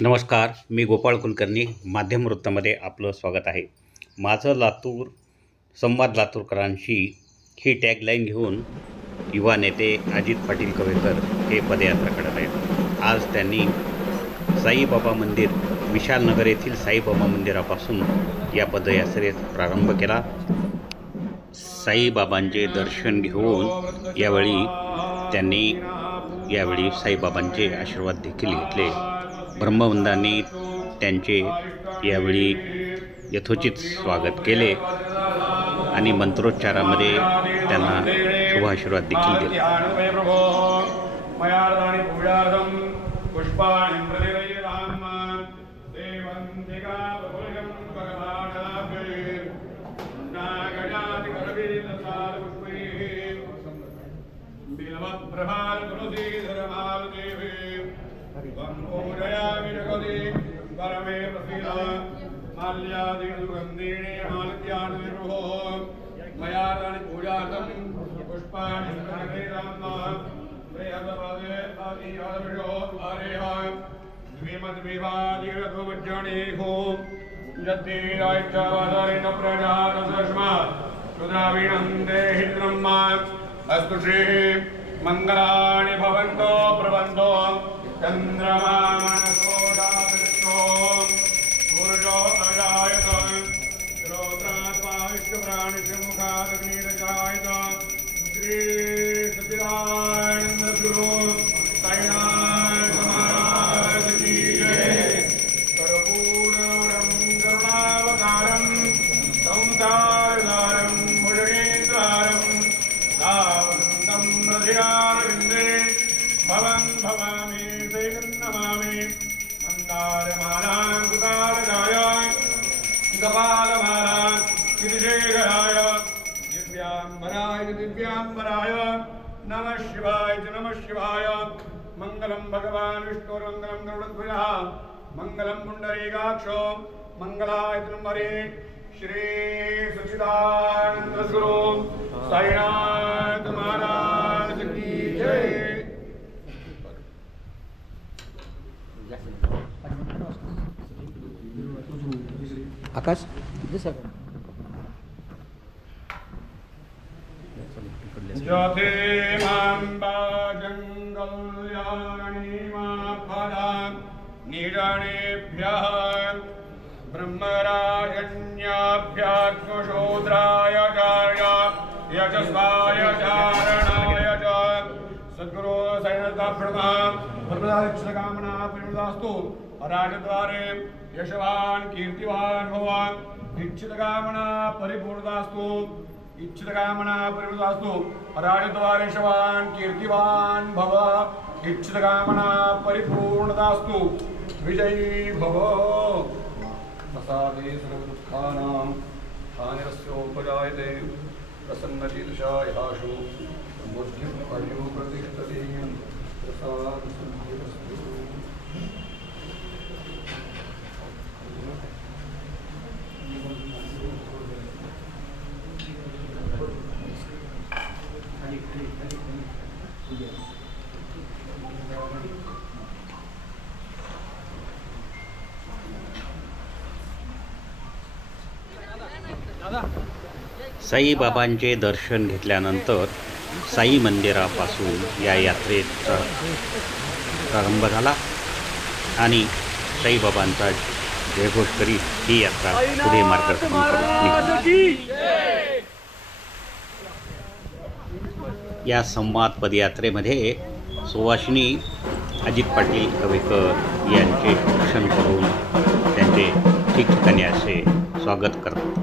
नमस्कार मी गोपाळ कुलकर्णी माध्यम वृत्तामध्ये आपलं स्वागत आहे. माझं लातूर संवाद लातूरकरांशी ही टॅगलाईन घेऊन युवा नेते अजित पाटील कवेकर हे पदयात्रा करत आहेत. आज त्यांनी साईबाबा मंदिर विशालनगर येथील साईबाबा मंदिरापासून या पदयात्रेत प्रारंभ केला. साईबाबांचे दर्शन घेऊन यावेळी त्यांनी यावेळी साईबाबांचे आशीर्वाद देखील घेतले. ब्रह्मवंदांनी त्यांचे यावेळी यथोचित स्वागत केले आणि मंत्रोच्चारामध्ये त्यांना शुभ आशीर्वाद देखील दिले. पुष्पाणि परमे प्रसीद। माल्यादीनि सुगन्धीनि मालत्यानि विभोः पुष्पाणि प्रतिरयिताम् प्रियतपदे आदियादृशो आरेह द्विमद्विवादिरघुमज्जनेहो यद्दीरायचावादारेण अस्तु श्रीः मङ्गलानि भवन्तो प्रबन्धो। चन्द्रमा मनसो। सूर्योदयायत सूर्यो अजायत श्रोत्रात्मा विष्णुप्राणिमुखादग्निरजायत शिवाय मङ्गलं भगवान् विष्णुर्मङ्गलं गरुडध्वजः मङ्गलं पुण्डरीकाक्षो मङ्गलाय हरे श्री सच्चिदानन्दगुरु साईनाथ महाराज की जय आकाश ज्योते सैनता प्रणमा सर्वदा प्रणदास्तु राजद्वारे यशवान् कीर्तिवान् भवान् इच्छितकामना परिपूर्णदास्तु इच्छितकामना परिवृतास्तु राजद्वारेशवान् कीर्तिवान् भव इच्छितकामना परिपूर्णतास्तु विजयी भव प्रसादे सर्वदुःखानां हानिरस्योपजायते प्रसन्नचीदशा याशु बुद्धिम् अयो प्रतिष्ठते प्रसादसिद्धिरस्तु साईबाबांचे दर्शन घेतल्यानंतर साई मंदिरापासून या यात्रेचा प्रारंभ झाला आणि साईबाबांचा जयघोष करीत ही यात्रा पुढे मार्गक्रमण करत या संवाद पदयात्रेमध्ये सुवासिनी अजित पाटील कवेकर यांचे दर्शन करून त्यांचे ठिकठिकाणी असे स्वागत करतात.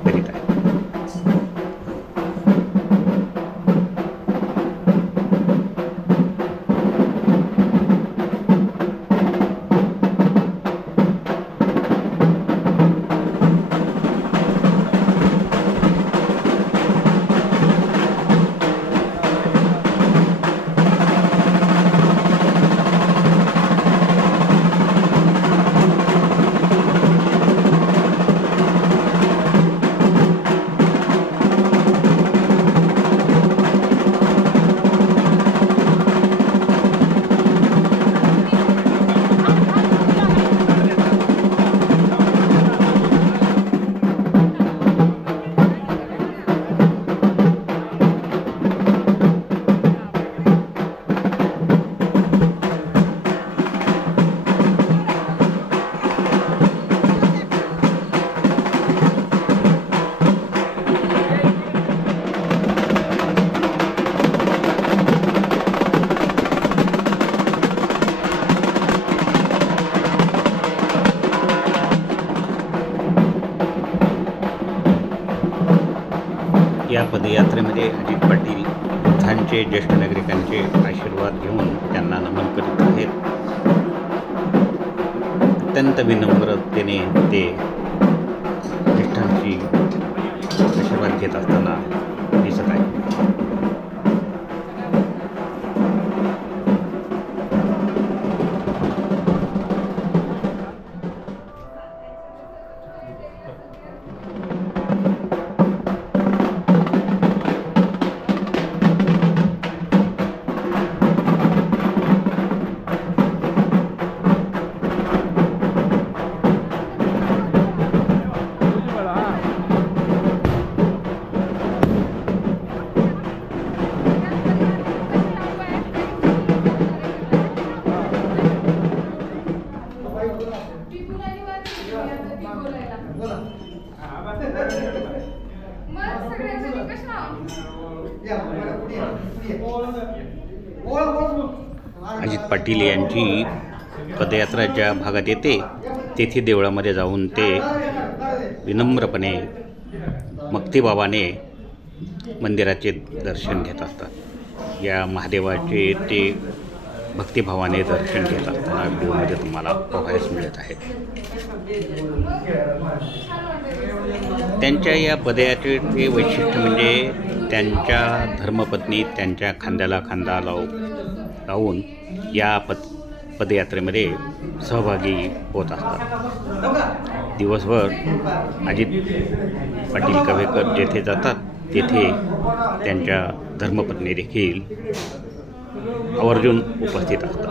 या पदयात्रेमध्ये अजित पाटील बुद्धांचे ज्येष्ठ नागरिकांचे आशीर्वाद घेऊन त्यांना नमन करीत आहेत. अत्यंत विनम्रतेने ते ज्येष्ठांची आशीर्वाद घेत असताना अजित पाटील यांची पदयात्रा ज्या भागात येते तेथे देवळामध्ये जाऊन ते विनम्रपणे मक्तीबाबाने मंदिराचे दर्शन घेत असतात. या महादेवाचे ते भक्तिभावाने दर्शन घेत असताना व्हिडिओमध्ये तुम्हाला पाहायस मिळत आहे. त्यांच्या या पदयात्रेचे वैशिष्ट्य म्हणजे त्यांच्या धर्मपत्नी त्यांच्या खांद्याला खांदा लाव लावून या पद पदयात्रेमध्ये सहभागी होत असतात. दिवसभर अजित पाटील कवेकर जेथे जातात तेथे त्यांच्या धर्मपत्नी देखील आवर्जून उपस्थित असतात.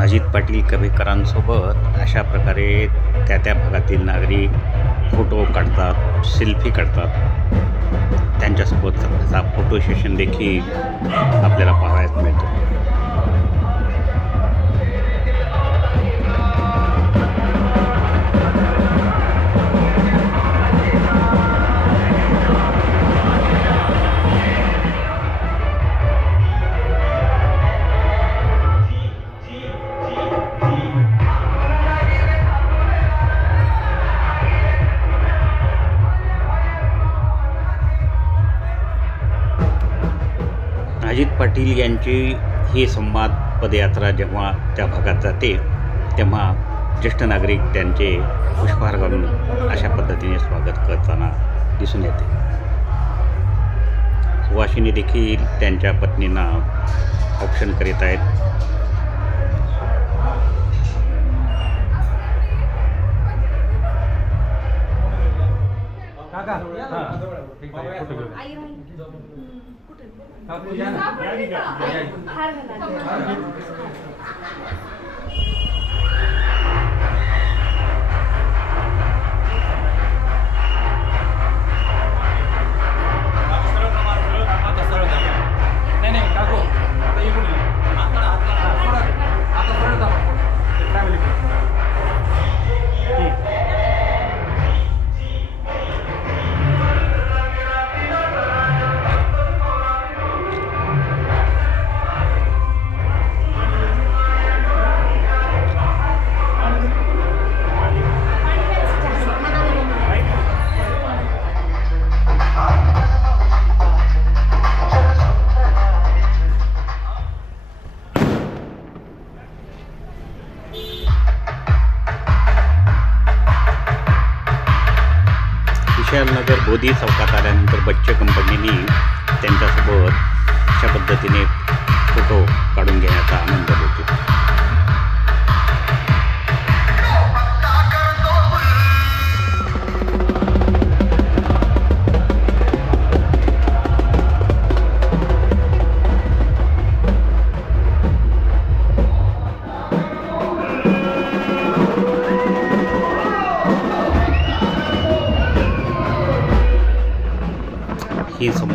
अजित पाटील कवेकरांसोबत अशा प्रकारे त्या त्या भागातील नागरिक फोटो काढतात सेल्फी काढतात. त्यांच्यासोबत फोटो सेशन देखील आपल्याला पाहायला मिळतो. पाटील यांची ही संवाद पदयात्रा जेव्हा त्या भागात जाते तेव्हा ज्येष्ठ नागरिक त्यांचे पुष्पहार घालून अशा पद्धतीने स्वागत करताना दिसून येते. सुवासिनी देखील त्यांच्या पत्नींना ऑप्शन करीत आहेत. आई राहील कुठे? हार घाला. विशालनगर बोधी चौकात आल्यानंतर बच्चे कंपनीनी त्यांच्यासोबत अशा पद्धतीने फोटो काढून घेण्याचा आनंद होतो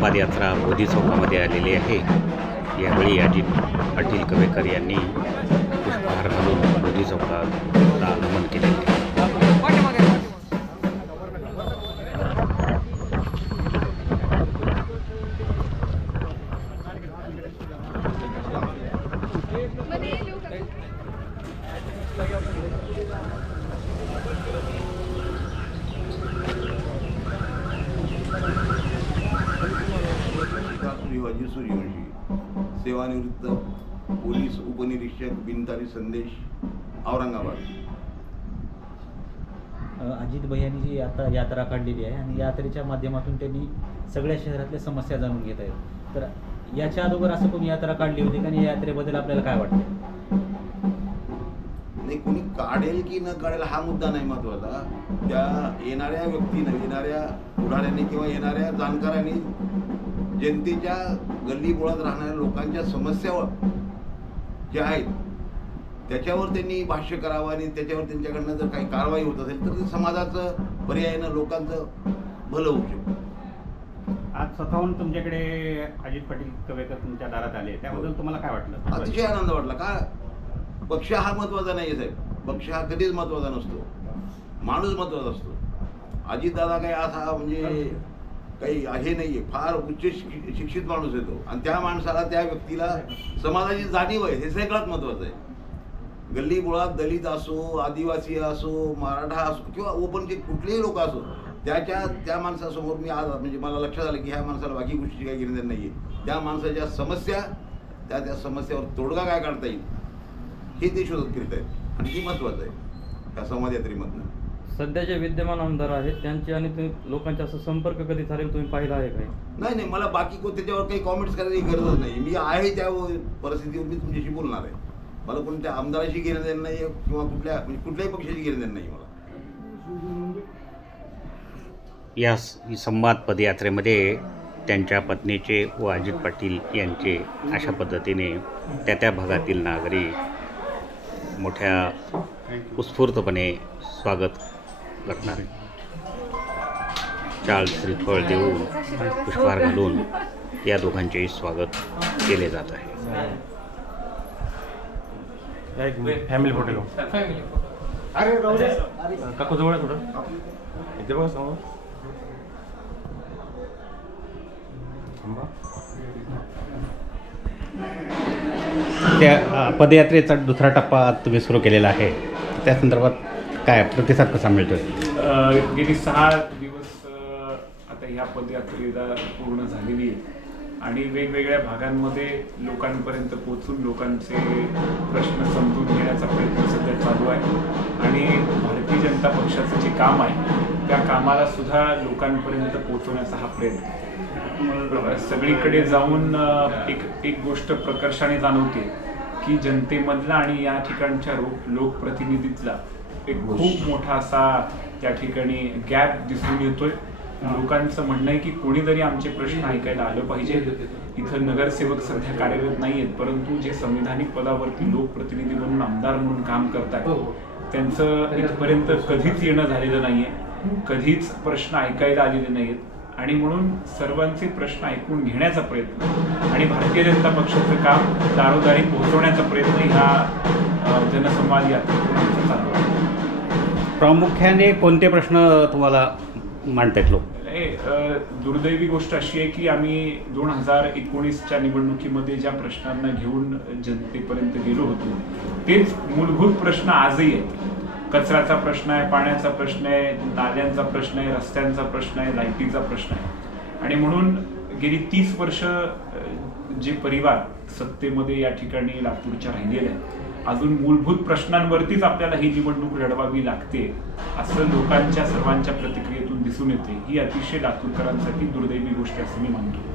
ही संवाद यात्रा चौकामध्ये आलेली आहे. यावेळी अजित पाटील कवेकर यांनी पुष्पहार घालून मोदी चौकाला आगमन केले. सूर्यवंशी सेवानिवृत्त पोलीस उपनिरीक्षक बिनतारी संदेश औरंगाबाद. अजित भैयांनी जी आता यात्रा काढलेली आहे आणि यात्रेच्या माध्यमातून त्यांनी सगळ्या शहरातल्या समस्या जाणून घेत आहेत. तर याच्या अगोदर असं कोणी यात्रा काढली होती का आणि या यात्रेबद्दल आपल्याला काय वाटतं? नाही कोणी काढेल की न काढेल हा मुद्दा नाही महत्त्वाचा त्या येणाऱ्या व्यक्तीनं येणाऱ्या पुढाऱ्यांनी किंवा येणाऱ्या जाणकारांनी जनतेच्या गल्ली बोळात राहणाऱ्या लोकांच्या समस्या ज्या आहेत त्याच्यावर त्यांनी भाष्य करावं आणि त्याच्यावर त्यांच्याकडनं जर काही कारवाई होत असेल तर ते समाजाचं पर्यायानं लोकांचं भलं होऊ शकतं. आज स्वतःहून तुमच्याकडे अजित पाटील कवेकर तुमच्या दारात आले. त्याबद्दल तुम्हाला काय वाटलं? अतिशय आनंद वाटला. का? पक्ष हा महत्त्वाचा नाही साहेब. पक्ष हा कधीच महत्त्वाचा नसतो. माणूस महत्त्वाचा असतो. अजितदादा काही असा म्हणजे काही हे आहे फार उच्च शिक्षित माणूस येतो आणि त्या माणसाला त्या व्यक्तीला समाजाची जाणीव आहे. हे सगळ्यात महत्वाचं आहे. गल्ली मुळात दलित असो आदिवासी असो मराठा असो किंवा ओपनचे कुठलेही लोक असो त्याच्या त्या माणसासमोर मी आज म्हणजे मला लक्षात आलं की ह्या माणसाला बाकी गोष्टीची काही घेणं नाही आहे त्या माणसाच्या समस्या त्या त्या समस्यावर तोडगा काय काढता येईल हे ते शोधत फिरत आहेत आणि हे महत्वाचं आहे. त्या संवाद यात्रेमधनं सध्याचे विद्यमान आमदार आहेत त्यांची आणि तुम्ही लोकांचा असं संपर्क कधी झालेला तुम्ही पाहिला आहे काय? नाही नाही मला बाकी कोण त्याच्यावर काही कॉमेंट्स करायची गरजच नाही. मी आहे त्या परिस्थितीवर मी तुमच्याशी बोलणार आहे. मला कोणत्या आमदाराशी घेणं देणं नाही आहे किंवा कुठल्या म्हणजे कुठल्याही पक्षाशी घेणं देणं नाही मला. या संवाद पदयात्रेमध्ये त्यांच्या पत्नीचे व अजित पाटील यांचे अशा पद्धतीने त्या त्या भागातील नागरिक मोठ्या उत्स्फूर्तपणे स्वागत करणार चाळ श्रीफळ देऊन पुष्पहार घालून या दोघांचेही स्वागत केले जात आहे. फॅमिली फोटो काकू जवळ थोडं. इथे बघा समोर. त्या पदयात्रेचा दुसरा टप्पा तुम्ही सुरू केलेला आहे. त्या संदर्भात काय प्रतिसाद कसा मिळतोय? गेली सहा दिवस आता ह्या पदयात्रेला पूर्ण झालेली आहे. आणि वेगवेगळ्या भागांमध्ये लोकांपर्यंत पोहोचून लोकांचे प्रश्न समजून घेण्याचा प्रयत्न सध्या चालू आहे. आणि भारतीय जनता पक्षाचं जे काम आहे त्या कामाला सुद्धा लोकांपर्यंत पोहोचवण्याचा हा प्रयत्न सगळीकडे जाऊन एक एक गोष्ट प्रकर्षाने जाणवते की जनतेमधला आणि या ठिकाणच्या रो- लोकप्रतिनिधीतला एक खूप मोठा असा त्या ठिकाणी गॅप दिसून येतोय. लोकांचं म्हणणं आहे की कोणीतरी आमचे प्रश्न ऐकायला आलं पाहिजे. इथं नगरसेवक सध्या कार्यरत नाही आहेत परंतु जे संविधानिक पदावरती लोकप्रतिनिधी म्हणून आमदार म्हणून काम करतायत त्यांचं इथपर्यंत कधीच येणं झालेलं नाहीये. कधीच प्रश्न ऐकायला आलेले नाहीत आणि म्हणून सर्वांचे प्रश्न ऐकून घेण्याचा प्रयत्न आणि भारतीय जनता पक्षाचं काम दारोदारी पोहोचवण्याचा प्रयत्न ह्या जनसंवाद यात्रेतून चालू आहे. प्रामुख्याने कोणते प्रश्न तुम्हाला मांडता लोक? दुर्दैवी गोष्ट अशी आहे की आम्ही दोन हजार एकोणीसच्या निवडणुकीमध्ये ज्या प्रश्नांना घेऊन जनतेपर्यंत गेलो होतो तेच मूलभूत प्रश्न आजही आहेत. कचऱ्याचा प्रश्न आहे पाण्याचा प्रश्न आहे नाल्यांचा प्रश्न आहे रस्त्यांचा प्रश्न आहे लाईटीचा प्रश्न आहे. आणि म्हणून गेली तीस वर्ष जे परिवार सत्तेमध्ये या ठिकाणी लातूरच्या राहिलेले आहेत अजून मूलभूत प्रश्नांवरतीच आपल्याला ही निवडणूक लढवावी लागते असं लोकांच्या सर्वांच्या प्रतिक्रियेतून दिसून येते. ही अतिशय लातूरकरांसाठी दुर्दैवी गोष्ट असं मी मानतो.